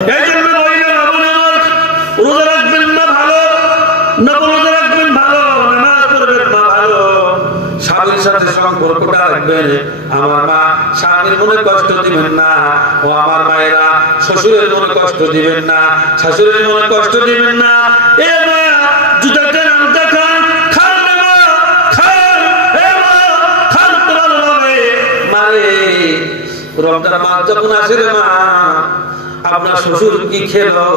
এই জন্য মহিলা রোজা রাখবেন না ভালো, নফল রোজা রাখবেন ভালো, নামাজ পড়বেন না ভালো, স্বামীর সাথে সম্পর্কটা রাখবেন। আমার মা স্বামীর মনে কষ্ট দিবেন না, ও আমার মায়েরা শ্বশুরের মনে কষ্ট দিবেন না, শাশুড়ির মনে কষ্ট দিবেন না। এ মা জুতাটা নামটা খান, খান না মা, খান, এ মা খান তো ভালোভাবে। মারে রমজান মাস যখন আসে রে মা, আপনার শ্বশুর কি খেলো,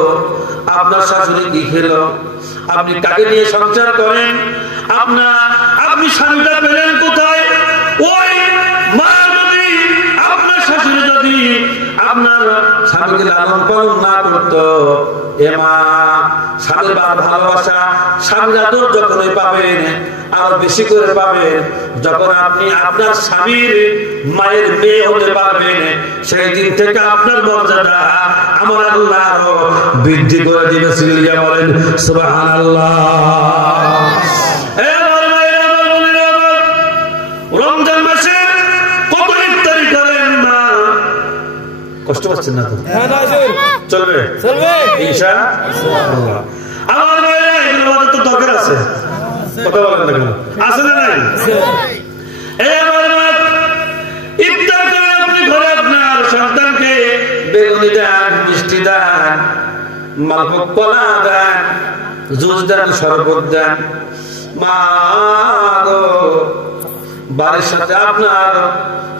আপনার শাশুড়ি কি খেলো, আপনি কাকে নিয়ে সংসার করেন, আপনি স্বামীটা পেলেন কোথায়? ওই মা যদি, আপনার শাশুড়ি যদি আপনার স্বামীকে লালন পালন না করতো, এ মা স্বামীর ভালোবাসা, স্বামীর আদর যখনই পাবেন আরো বেশি করে পাবেন, যখন আপনি আপনার স্বামীর মায়ের মেয়ে হতে পারবেন, সেই দিন থেকে আপনার মর্যাদা আমার আল্লাহ আরো বৃদ্ধি করে দিবে। সিরিয়া বলেন সুবহানাল্লাহ। রমজান মাসে কত ইফতারি করেন মা? কষ্ট পাচ্ছেন না তো? চলবে ইনশাআল্লাহ। আমার ভাইরা এগুলো আমাদের তো দরকার আছে, কথা বলেন না কেন? আছে না নাই? ইফতার করে আপনি ঘরে আপনার সন্তানকে বেগুনি দেন, মিষ্টি দেন, মালভোগ কলা দেন, জুস দেন, শরবত দেন। মা গো, বাড়ির সাথে আপনার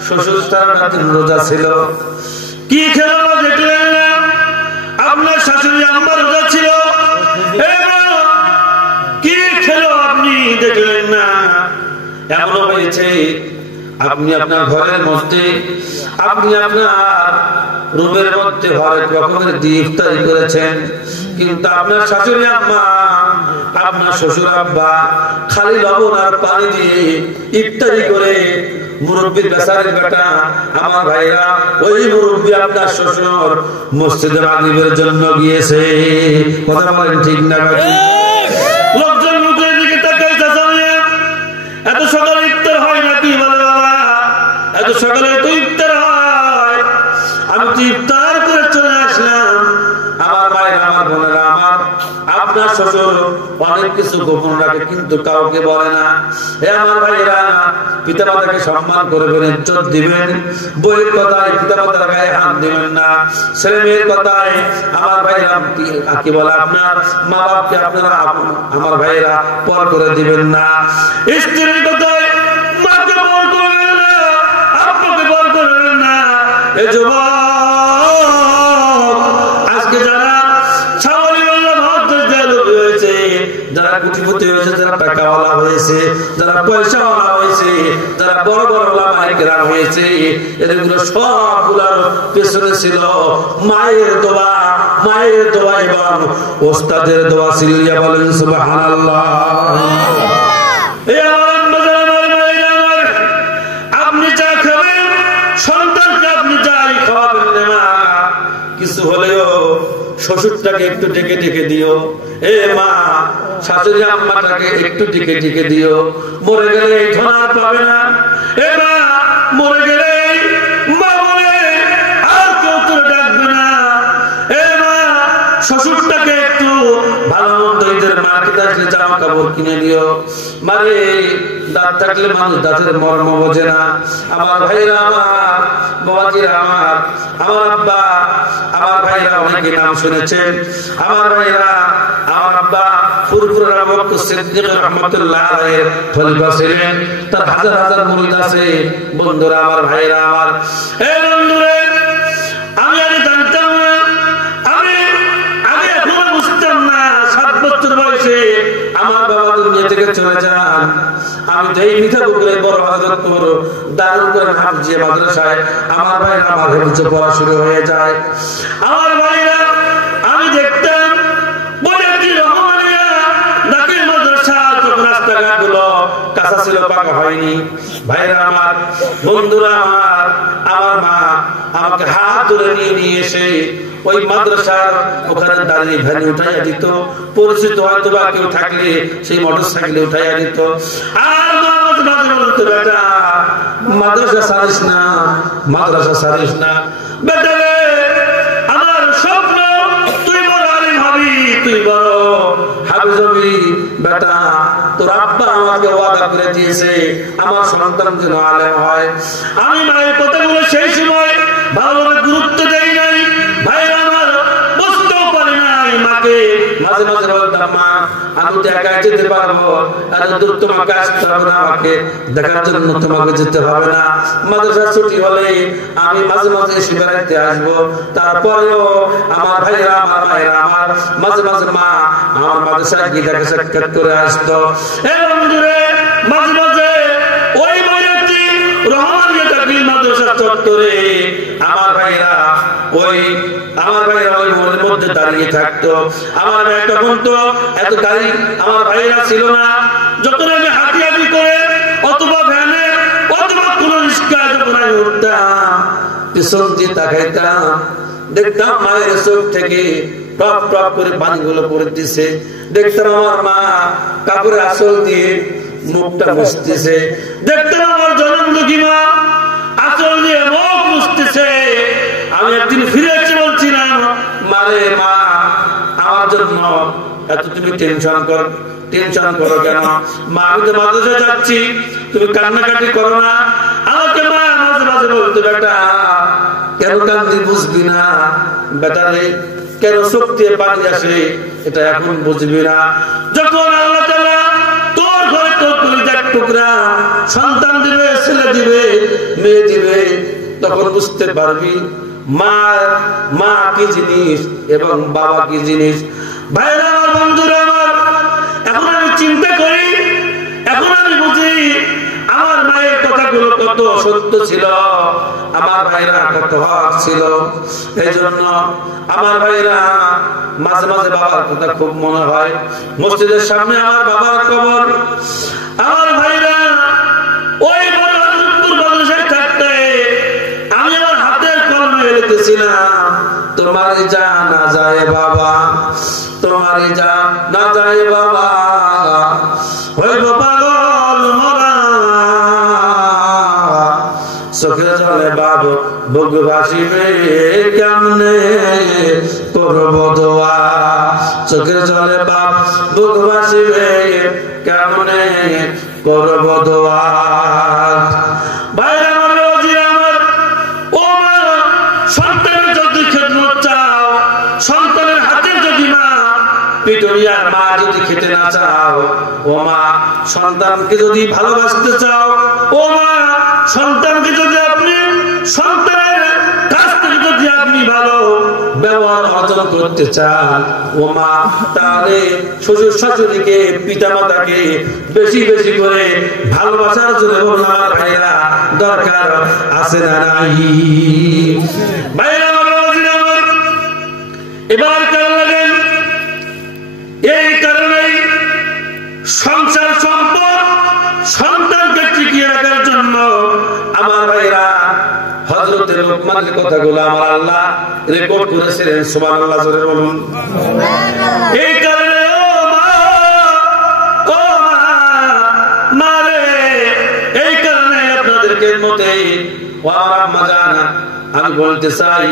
শ্বশুর সারাটা দিন রোজা ছিল, কি খেলো দেখলেন না? আপনার শাশুড়ি আম্মা রোজা ছিল, কি খেলো আপনি দেখলেন না? এমন হয়েছে আপনি আপনার ঘরের মধ্যে, আপনি আপনার রুমের মধ্যে হরেক রকমের দিয়ে ইফতারি করেছেন, কিন্তু আপনার শাশুড়ি আম্মা, আপনার শ্বশুর আব্বা খালি লবণ আর পানি দিয়ে ইফতারি করে মুরব্বীর বেচারের বেটা আমার ভাইরা, ওই মুরব্বী আপনার শ্বশুর মসজিদে মাগরিবের জন্য গিয়েছে। কথা বলেন ঠিক না? লোকজন মুখের দিকে তাকাই, এত সকালে ইফতার হয় নাকি? বলে বাবা, এত সকালে তো ইফতার হয়, আমি তো ইফতার করে চলে আসলাম। আমার ভাইরা, আমার বোনেরা, আমার আপনার শ্বশুর অনেক কিছু গোপন রাখে কিন্তু কাউকে বলে না। হে আমার ভাইরা, পিতা মাতাকে সম্মান করবেন, ইজ্জত দিবেন, বইয়ের কথায় পিতা মাতার গায়ে হাত দিবেন না, ছেলে মেয়ের কথায় আমার ভাইরা কি বলে আপনার মা বাপকে আপনারা আমার ভাইরা পর করে দিবেন না, স্ত্রীর কথায় মাকে পর করবেন না, আপনাকে পর করবেন না। এ যুবক, আজকে যারা যারা কোটিপতি হয়েছে, যারা টাকাওয়ালা হয়েছে, যারা পয়সাওয়ালা হয়েছে, যারা বড় বড় ওলামায়ে কেরাম হয়েছে, এগুলো সবগুলোর পেছনে ছিল মায়ের দোয়া, মায়ের দোয়া এবং ওস্তাদের দোয়া। সিরিয়া বলেন সুবহানাল্লাহ। আপনি যা খাবেন, সন্তানকে আপনি যাই খাওয়াবেন না, কিছু হলেও শ্বশুরটাকে একটু ডেকে ডেকে দিও। এ মা, শাশুড়ি আম্মাটাকে একটু ডেকে ডেকে দিও। মরে গেলে এই ধনা পাবে না। এ মা, মরে গেলে মা বলে আর কেউ তোর ডাকবে না। এ মা, শ্বশুরটাকে একটু ভালো মন্দ ঈদের মার্কেট আসলে জামা কাপড় কিনে দিও। মানে দাঁত থাকলে মানুষ দাঁতের মর্ম বোঝে না। আমার ভাইরা, আমার বাবাজিরা, আমার আব্বা, আমার ভাইরা অনেকে নাম শুনেছেন। আমার ভাইরা, আমার আব্বা ফুরফুরা আবু বকর সিদ্দিক রাহমাতুল্লাহ আলাইহির খলিফা ছিলেন, তার হাজার হাজার মুরিদ আছে। বন্ধুরা, আমার ভাইরা, আমার এই বন্ধুরা, আমি আগে জানতাম না, আমি এখনো বুঝতাম না। 7 বছর বয়সে আমার বাবা দুনিয়া থেকে চলে যান। আমি তো এই মিঠাপুকুরে বড় হযরতপুর দারুল কোরআন হাফিজিয়া মাদ্রাসায় আমার ভাইরা, আমার হেফজে পড়া শুরু হয়ে যায়। আমার ভাইরা, আমি দেখতাম রাস্তাঘাটগুলো কাঁচা ছিল, পাকা হয়নি। ভাইরা আমার, বন্ধুরা আমার, আমার মা আমাকে হাত ধরে নিয়ে এসে ওই মাদ্রাসার ওখানে দাঁড়িয়ে ভ্যানে উঠাইয়া দিত। পরিচিত হয়তো বা কেউ থাকলে সেই মোটর সাইকেলে উঠাইয়া দিত। আর বলতো, বেটা মাদ্রাসা ছাড়িস না, মাদ্রাসা ছাড়িস না বেটা রে। আমার স্বপ্ন তোর আব্বা আমাকে ওয়াদা করে দিয়েছে আমার সন্তান যেন আলেম হয়। আমি মায়ের কথাগুলো সেই সময় ভালোভাবে গুরুত্ব দেই নাই, ভাইরা আমার বুঝতেও পারি নাই। মাকে মাঝে মাঝে বলতাম, মা আমি তো একা যেতে পারবো, আর দূর তোমাকে আসতে হবে না, আমাকে দেখার জন্য তোমাকে যেতে হবে না। মাদ্রাসা ছুটি হলে আমি মাঝে মাঝে এসে বেড়াইতে আসবো। তারপরেও আমার ভাইরা আমার মায়েরা আমার মাঝে মাঝে মা আমার মাদ্রাসায় গিয়ে দেখা সাক্ষাৎ করে আসতো। এবং মাঝে মাঝে ওই বাড়িতে রহমানিয়া তাকবীর মাদ্রাসা চত্বরে আমার ভাইরা ওই মোড়ের মধ্যে দাঁড়িয়ে থাকতো। আমার ভাই তখন তো এত গাড়ি আমার ভাইরা ছিল না, যখন আমি হাঁটি করে অথবা ভ্যানে অথবা কোনো রিক্সায় যখন আমি উঠতাম, পিছন দিয়ে তাকাইতাম, দেখতাম মায়ের চোখ থেকে টপ টপ করে পানিগুলো পড়ে দিছে। দেখতাম আমার মা কাপড়ের আঁচল দিয়ে মুখটা মুছতেছে। দেখতাম আমার জনমদুখী মা আঁচল দিয়ে মুখ মুছতেছে। আমি একদিন ফিরে এসে বলছিলাম, মারে মা আমার জন্য এত তুমি টেনশন করো কেন? মা আমি তো মাদ্রাসায় যাচ্ছি, তুমি কান্নাকাটি করো না। আমাকে মা মাঝে মাঝে বলতো, বেটা কেন কান্দি বুঝবি না, বেটা রে কেন চোখ দিয়ে পানি আসে এটা এখন বুঝবি না। যখন আল্লাহ তাআলা তোর ঘরে তোর কলিজার টুকরা সন্তান দিবে, ছেলে দিবে, মেয়ে দিবে, তখন বুঝতে পারবি মা কি জিনিস এবং বাবা কি জিনিস। ভাইরা আমার, বন্ধুরা আমার, এখন আমি চিন্তা করি, এখন আমি বুঝি আমার মায়ের কথাগুলো কত সত্য ছিল, আমার ভাইরা কত হক ছিল। এই জন্য আমার ভাইরা মাঝে মাঝে বাবার কথা খুব মনে হয়। মসজিদের সামনে আমার বাবার কবর। আমার ভাইরা ওই বাদশাহ থাকতে আমি আমার হাতের কলমে লিখেছিলাম, তোমার জানা যায় বাবা, তোমার জানা যায় বাবা, হইব পাগল মরা, চোখে জলে বাব বুক ভাসিবে কেমনে করব দোয়া, চোখের জলে বাব বুক ভাসিবে কেমনে করব দোয়া। বাইরে আমার ও মা, সন্তানের যদি খেদমত চাও, সন্তানের হাতে যদি মা পিটুরিয়ার মা যদি খেতে না চাও, ও মা সন্তানকে যদি ভালোবাসতে চাও, ও মা সন্তানকে যদি আপনি সন্তানের কাছ থেকে যদি আপনি ভালো ব্যবহার অর্জন করতে চান, ও মা তাহলে শ্বশুর শাশুড়িকে পিতা মাতাকে বেশি বেশি করে ভালোবাসার জন্য আমার ভাইরা দরকার আছে না নাই? ভাইরা আমার এবার কারণ লাগেন, এই কারণেই সংসার সম্পদ সন্তানকে টিকিয়ে রাখার জন্য আমার ভাইরা হযরতে লোকমানের কথাগুলো আমার আল্লাহ রেকর্ড করেছিলেন। সুবহানাল্লাহ, জোরে বলুন সুবহানাল্লাহ। এই কারণে ও মা রে, এই কারণে আপনাদেরকে মতে ও আমার আম্মা জান, আমি বলতে চাই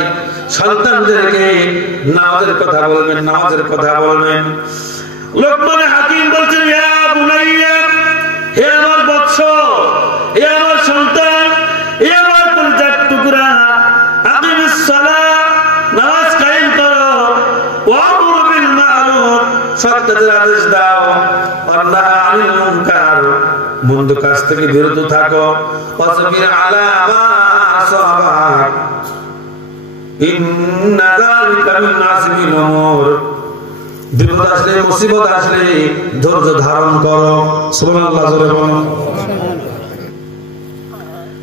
সন্তানদেরকে নামাজের কথা বলবেন, নামাজের কথা বলবেন। লোকমান হাকিম বলছেন, ইয়া বুনাইয়া, হে আমার বৎস, হে আমার সন্তান, হে আমার কলিজার টুকরা, আকিমিস সালাহ, নামাজ কায়েম করো, ওয়ামুর বিল মারুফ, সৎকাজের আদেশ দাও, ওয়া নাহি আনিল মুনকার, মন্দ কাজ থেকে বিরত থাকো, ওয়াসবির আলা মা আসাবাক, ইন্না যালিকা মিন আযমিল উমুর, বিপদ আসলে মুসিবত আসলে ধৈর্য ধারণ করো। সুবহানাল্লাহ, জোরে বলুন।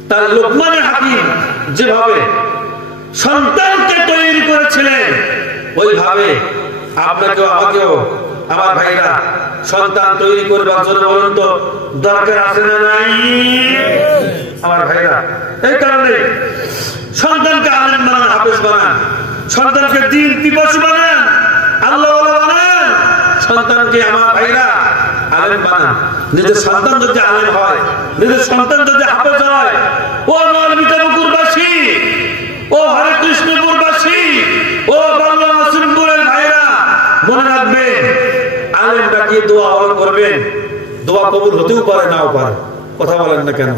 তার লোকমানের হাকিম যেভাবে সন্তানকে তৈরি করেছিলেন, ওইভাবে আপনাকেও আমাকেও আমার ভাইরা সন্তান তৈরি করবার জন্য বলুন তো দরকার আছে না নাই? আমার ভাইরা এই কারণে সন্তানকে আলেম বানান, হাফেজ বানান, সন্তানকে দ্বীন পিপাসু বানান, আল্লাহ বানান, সন্তানকে আমার ভাইরা আলেম বানান। নিজের সন্তান যদি আলেম হয়, নিজের সন্তান যদি হাফেজ হয়, ও নলমিতাপুরবাসী, ও হরে কৃষ্ণপুরবাসী, ও বাংলা নাসিমপুরের ভাইরা মনে রাখবেন, আলেমটাকে দোয়া করবেন, দোয়া কবুল হতেও পারে, নাও পারে। কথা বলেন না কেন?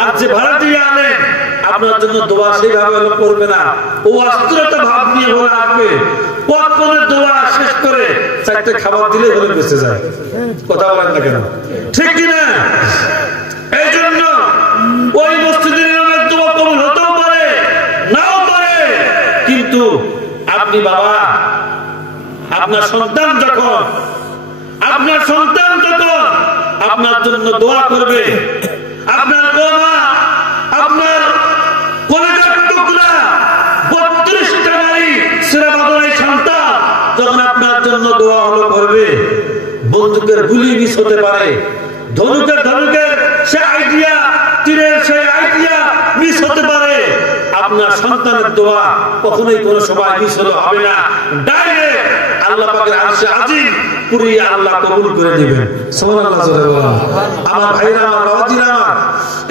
আর যে ভাড়াটিয়া আনেন আপনার জন্য দোয়া সেইভাবে করবে না, ও অস্থিরতা ভাব নিয়ে বলে আসবে, কতক্ষণের দোয়া শেষ করে চারটে খাবার দিলে বলে বেঁচে যায়। কথা বলেন না কেন? ঠিক কিনা? এই জন্য ওই মসজিদের ইমামের দোয়া কবুল হতেও পারে, নাও পারে, কিন্তু আপনি বাবা, আপনার সন্তান যখন আপনার জন্য দোয়া করবে, আপনার মা, আপনার কলিজার টুকরা 32টা নারী ছেলে সন্তান যখন আপনার জন্য দোয়া হলো করবে, বন্দুকের গুলি মিস হতে পারে, ধনুকের সে আইডিয়া, তীরের সেই আইডিয়া মিস হতে পারে। আপনার সন্তানের দোয়া কখনোই কোনো সময় মিস হলে হবে না, ডাইরেক্ট আল্লাহ পাকের আরশে আজিম পুরিয়ে আল্লাহ কবুল করে নেবেন। সুবহানাল্লাহ। আমার ভাইরা, আমার বাবাজিরা,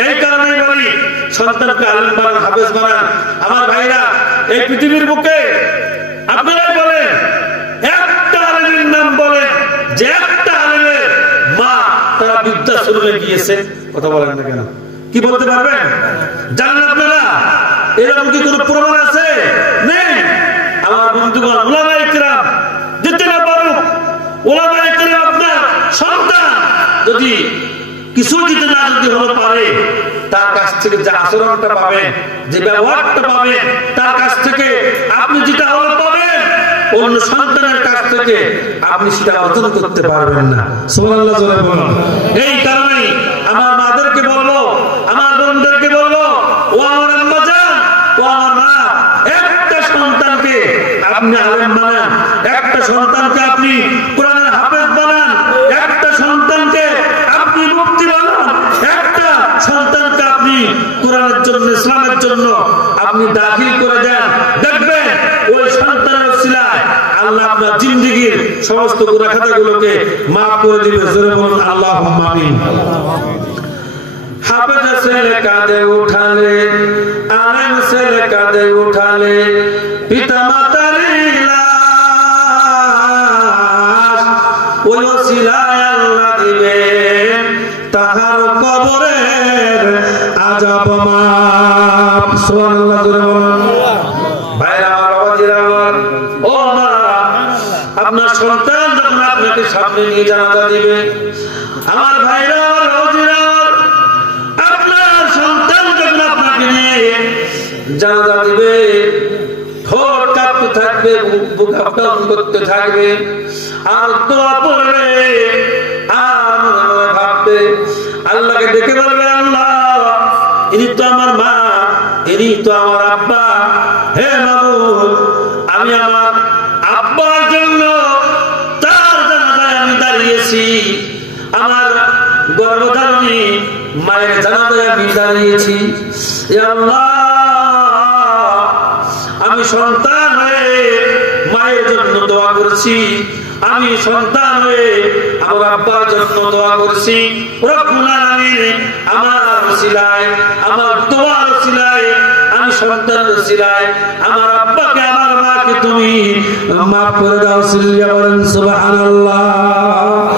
এই কারণেই বলি সন্তানকে আলেম বানান, হাফেজ বানান। আমার ভাইরা, এই পৃথিবীর বুকে আপনারা বলেন একটা আলেমের নাম বলেন যে একটা আলেমের মা তারা বৃদ্ধাশ্রমে গিয়েছে। কথা বলেন না কেন? কি বলতে পারবেন? জানেন আপনারা? এরকম কি কোনো প্রমাণ আছে? নেই। আমার বন্ধুগণ, উলামায়ে কিরাম দিতে না পারুক, উলামায়ে কিরাম আপনার সন্তান যদি কিছু দিতে না যদি হলো পারে, তার কাছ থেকে যে আচরণটা পাবেন, যে ব্যবহারটা পাবেন, তার কাছ থেকে আপনি যেটা হলো পাবেন, অন্য সন্তানের কাছ থেকে আপনি সেটা অর্জন করতে পারবেন না। সুবহানাল্লাহ জোরে বলুন। এই কারণে আমার মাদেরকে বলবো, আমার বোনদেরকে বলবো, ও আমার আম্মা জান, ও আমার মা, একটা সন্তানকে আপনি আলেম বানান, একটা সন্তানকে আপনি কোরআনের হাফেজ বানান, একটা সন্তানকে আপনি মুফতি বানান, একটা সন্তানকে আপনি কোরআনের জন্য, ইসলামের জন্য আপনি দাখিল করে দেন। দেখবেন ওই সন্তানের ওসিলায় আল্লাহ আপনার জিন্দেগীর সমস্ত গুনাহ খাতাগুলোকে মাফ করে দিবে। জোরে বলুন আল্লাহুম্মা আমিন। হাফেজ ছেলে কাঁধে উঠালে, আলেম ছেলে কাঁধে উঠালে, পিতা মাতার লাশ ওই ওসিলায় আল্লাহ দিবেন তাহার কবরের আযাব মাফ। সুবহানাল্লাহ জোরে বলুন। ভাইরা আমার, বাবাজিরা আমার, ও মা, আপনার সন্তান যখন আপনাকে সামনে নিয়ে জানাজা দিবে, আমার ভাইরা আমার, বাবাজিরা আমার, আপনার সন্তান যখন আপনাকে নিয়ে জানাজা দিবে, ঠোঁট কাঁপতে থাকবে, বুক আপডাউন করতে থাকবে, আর দোয়া পড়বে, আর ভাববে, আল্লাহকে ডেকে বলবে, আল্লাহ ইনি তো আমার মা, ইনি তো আমার আব্বা, হে মাবুদ, আমি আমার আব্বার জন্য তার জানাজায় আমি দাঁড়িয়েছি, আমার গর্ভধারিণী মায়ের জানাজায় আমি দাঁড়িয়েছি, হে আল্লাহ আমি সন্তান হয়ে মায়ের জন্য দোয়া করেছি, আমি সন্তান হয়ে আমার আব্বার জন্য দোয়া করেছি। রব্বুল আলামিন আমার ওসিলায়, আমার দোয়ার ওসিলায়, আমি সন্তানের ওসিলায় আমার আব্বাকে, আমার মাকে তুমি মাফ করে দাও। সিল্লিয়া বলেন সুবহানাল্লাহ।